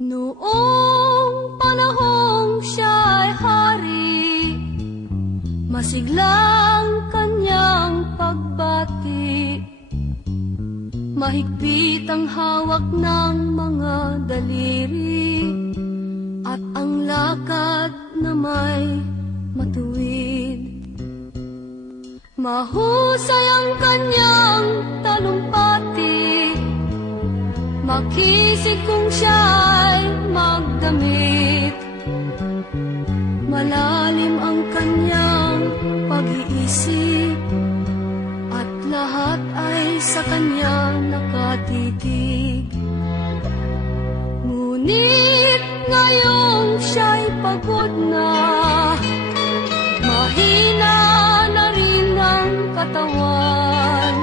Noong panahong siya ay hari, masiglang kanyang pagbati. Mahigpit ang hawak ng mga daliri, at ang lakad na may matuwid. Mahusay ang kanyang talumpati, makisig kung siya'y magdamit. Malalim ang kanyang pag-iisip, at lahat ay sa kanya nakatitig. Ngunit ngayong siya'y pagod na, mahina na rin ang katawan.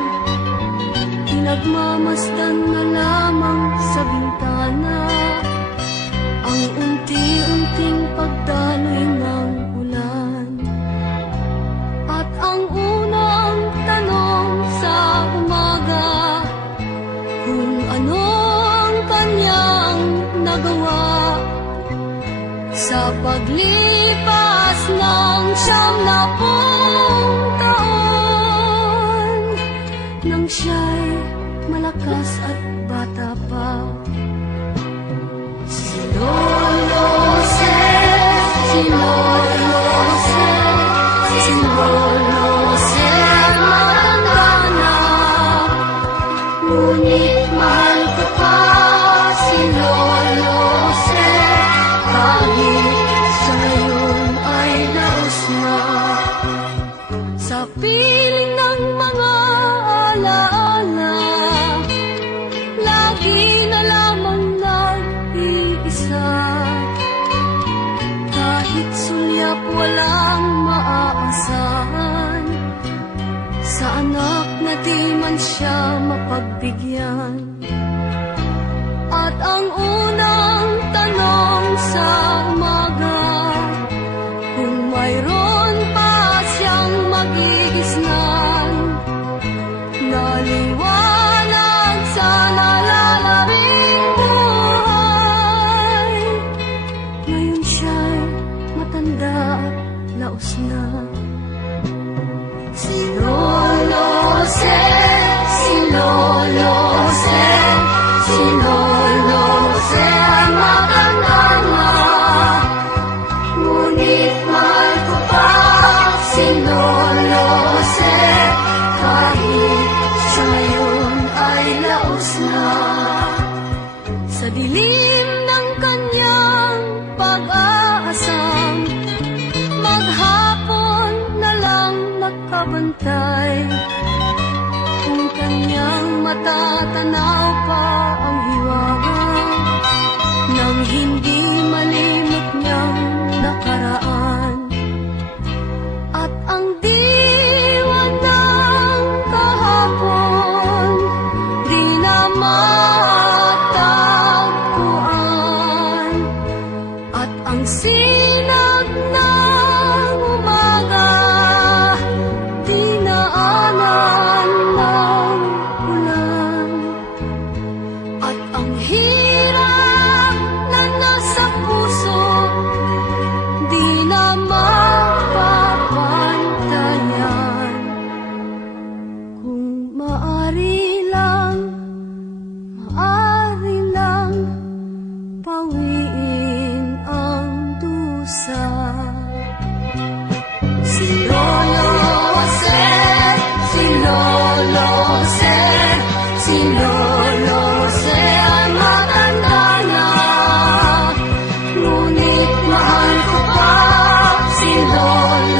Nagmamasdan na lamang sa bintana ang unti-unting pagdaloy ng ulan. At ang unang tanong sa umaga, kung ano ang kanyang nagawa sa paglipas ng 90 taon, nang siya'y malakas at bata pa. Si Lolo Jose, si Lolo Jose, si Lolo Jose matanda na, ngunit mahal ko pa si Lolo Jose, kahit sa ngayon ay laos na. Sa piling ng mga alaala, lagi na lamang nag-iisa. Kahit sulyap walang maaasahan, sa anak na di man siya mapagbigyan. At ang unang tanong sa umaga, kung mayroon pa siyang magigisnan, naliwanag sa nalalamig buhay. Ngayon siya'y matanda at laos na. Si Lolo Jose, si Lolo Jose, si Lolo Jose ay matanda na, ngunit mahal ko pa si Lolo Jose, kahit sa ngayon ay laos na. Sa dilim ng kanyang pag-aasam, maghapon na lang nakabantay. Kung kanyang matatanaw pa ang hiwaga nang hindi malimot niyang nakaraan. At ang diwan ng kahapon di na matagpuan, at ang sinag ng umaga di naanan ng ulan. At ang hirap na nasa puso di na mapapantayan. Kung maari lang pawiin ang dusa. Si Lolo Jose, si Lolo Jose, si Lolo Jose ay matanda na, ngunit mahal ko pa si Lolo